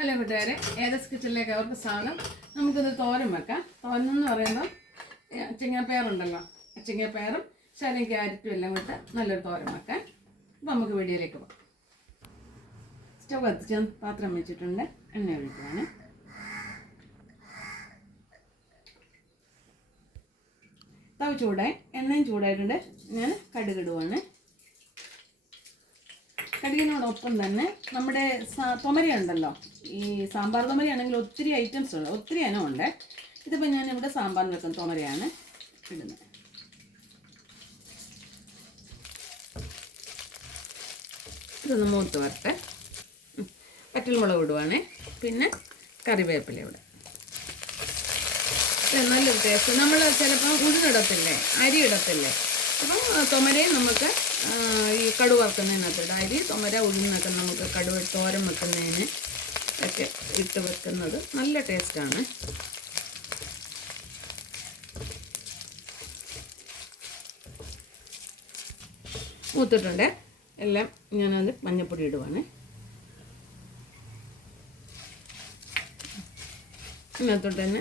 Hello കൂട്ടുകാരെ, ഏതസ് കിച്ചണിലേക്ക് അവർക്ക് സ്വാഗതം. നമുക്കിത് തോരൻ വെക്കാം. തോരൻ എന്ന് പറയുമ്പോൾ ചിങ്ങപ്പയറുണ്ടല്ലോ, ചിങ്ങപ്പയറും ശകലം ക്യാരറ്റും എല്ലാം വിട്ട് നല്ലൊരു തോരൻ വെക്കാം. അപ്പോൾ നമുക്ക് വീഡിയോയിലേക്ക് പോകാം. സ്റ്റവ് കത്തിച്ച് പാത്രം വെച്ചിട്ടുണ്ട്. എണ്ണ ഒഴിക്കുകയാണ്. തവ ചൂടായി, എണ്ണയും ചൂടായിട്ടുണ്ട്. ഞാൻ കടുകിടുവാണ്. കടുകിനോടൊപ്പം തന്നെ നമ്മുടെ തൊമരയുണ്ടല്ലോ, ഈ സാമ്പാർ തൊമരയാണെങ്കിൽ ഒത്തിരി ഐറ്റംസ് ഉണ്ട്, ഒത്തിരി ഇനമുണ്ട്. ഇതിപ്പോൾ ഞാനിവിടെ സാമ്പാറിന് വെക്കുന്ന തൊമരയാണ് ഇടുന്നത്. ഇതൊന്ന് മൂത്ത് വരട്ടെ. പച്ചമുളക് ഇടുവാണ്. പിന്നെ കറിവേപ്പില ഇവിടെ. നല്ലൊരു ടേസ്റ്റ്. നമ്മൾ ചിലപ്പോൾ ഉഴുന്നിടത്തില്ലേ, അരി ഇടത്തില്ലേ. അപ്പം തൊമരയും നമുക്ക് ഈ കടുക് വറുക്കുന്നതിനകത്തിട്ട് അരി, തൊമര, ഉഴുന്നൊക്കെ നമുക്ക് കടുക് തോരൻ വെക്കുന്നതിന് ഒക്കെ ഇട്ട് വെക്കുന്നത് നല്ല ടേസ്റ്റാണ്. മൂത്തിട്ടുണ്ട്. എല്ലാം ഞാനത് മഞ്ഞൾപ്പൊടി ഇടുവാണ്. ഇതിനകത്തോട്ട് തന്നെ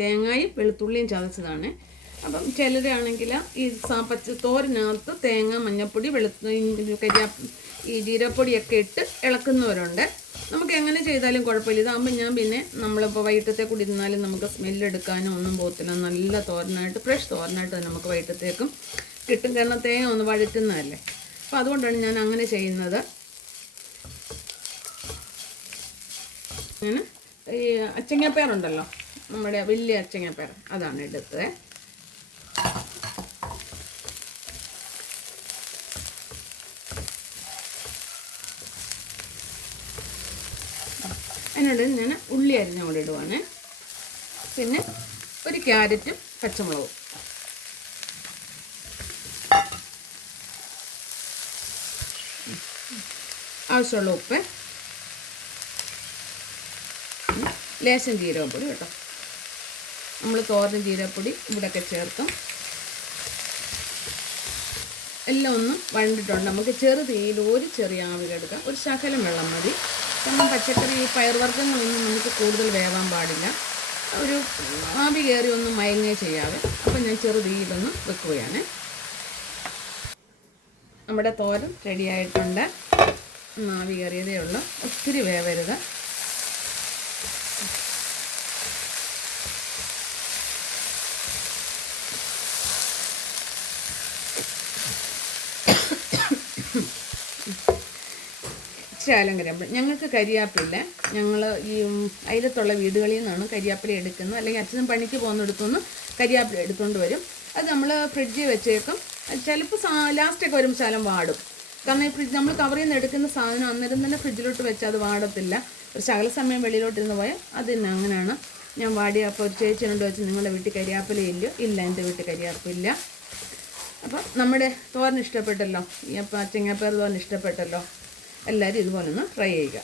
തേങ്ങയും വെളുത്തുള്ളിയും ചതച്ചതാണ്. അപ്പം ചിലരാണെങ്കിൽ ഈ തോരനകത്ത് തേങ്ങ, മഞ്ഞൾപ്പൊടി, ഈ ജീരപ്പൊടിയൊക്കെ ഇട്ട് ഇളക്കുന്നവരുണ്ട്. നമുക്ക് എങ്ങനെ ചെയ്താലും കുഴപ്പമില്ല. ഇതാകുമ്പോൾ ഞാൻ പിന്നെ നമ്മളിപ്പോൾ വൈകിട്ടത്തെ കൂടി ഇരുന്നാലും നമുക്ക് സ്മെല്ലെടുക്കാനും ഒന്നും പോകത്തില്ല. നല്ല തോരനായിട്ട്, ഫ്രഷ് തോരനായിട്ട് തന്നെ നമുക്ക് വൈകിട്ടത്തേക്കും കിട്ടും. കാരണം തേങ്ങ ഒന്ന് വഴറ്റുന്നതല്ലേ. അപ്പോൾ അതുകൊണ്ടാണ് ഞാൻ അങ്ങനെ ചെയ്യുന്നത്. അങ്ങനെ ഈ അച്ചിങ്ങപ്പയറുണ്ടല്ലോ, നമ്മുടെ വലിയ അച്ചിങ്ങപ്പയർ, അതാണ് എടുത്തത്. അതിനോട് ഞാൻ ഉള്ളി അരിഞ്ഞുകൊണ്ട് ഇടുവാണ്. പിന്നെ ഒരു ക്യാരറ്റും പച്ചമുളകും. ആവശ്യമുള്ള ഉപ്പ്, ലേശം ജീരകപ്പൊടി കേട്ടോ. നമ്മൾ തോരൻ ജീരകപ്പൊടി ഇവിടെയൊക്കെ ചേർക്കും. എല്ലാം ഒന്നും വഴണ്ടിട്ടുണ്ട്. നമുക്ക് ചെറുതീയിൽ ഒരു ചെറിയ ആവി എടുക്കാം. ഒരു ശകലം വെള്ളം മതി. കാരണം പച്ചക്കറി, ഈ പയർവർഗ്ഗങ്ങളൊന്നും നമുക്ക് കൂടുതൽ വേവാൻ പാടില്ല. ഒരു ആവി കയറി ഒന്നും മയങ്ങുകയും ചെയ്യാതെ. അപ്പം ഞാൻ ചെറുതീയിലൊന്ന് വെക്കുകയാണ്. നമ്മുടെ തോരൻ റെഡിയായിട്ടുണ്ട്. ആവി കയറിയതേ ഉള്ളൂ, ഒത്തിരി വേവരുത്. ശകലം കരിയാപ്പില. ഞങ്ങൾക്ക് കരിയാപ്പില്ല. ഞങ്ങൾ ഈ അയലത്തുള്ള വീടുകളിൽ നിന്നാണ് കരിയാപ്പില എടുക്കുന്നത്. അല്ലെങ്കിൽ അച്ഛനും പണിക്ക് പോകുന്നിടത്തുനിന്ന് കരിയാപ്പില എടുത്തുകൊണ്ട് വരും. അത് നമ്മൾ ഫ്രിഡ്ജിൽ വെച്ചേക്കും. ചിലപ്പോൾ ലാസ്റ്റൊക്കെ വരും ശകലം വാടും. കാരണം ഈ നമ്മൾ കവറിൽ നിന്ന് എടുക്കുന്ന സാധനം അന്നേരം തന്നെ ഫ്രിഡ്ജിലോട്ട് വെച്ചാൽ അത് വാടത്തില്ല. ഒരു ശകല സമയം വെളിയിലോട്ടിരുന്ന് പോയാൽ അതിന് അങ്ങനെയാണ്. ഞാൻ വാടിയ അപ്പോൾ ഒരു ചേച്ചിനോട് വെച്ച് നിങ്ങളുടെ വീട്ടിൽ കരിയാപ്പില ഇല്ലയോ? ഇല്ല, എൻ്റെ വീട്ടിൽ കരിയാപ്പില്ല. അപ്പം നമ്മുടെ തോരൻ ഇഷ്ടപ്പെട്ടല്ലോ, ഈ ചിങ്ങപ്പയർ തോരൻ ഇഷ്ടപ്പെട്ടല്ലോ. എല്ലാവരും ഇതുപോലെ ഒന്ന് ട്രൈ ചെയ്യുക.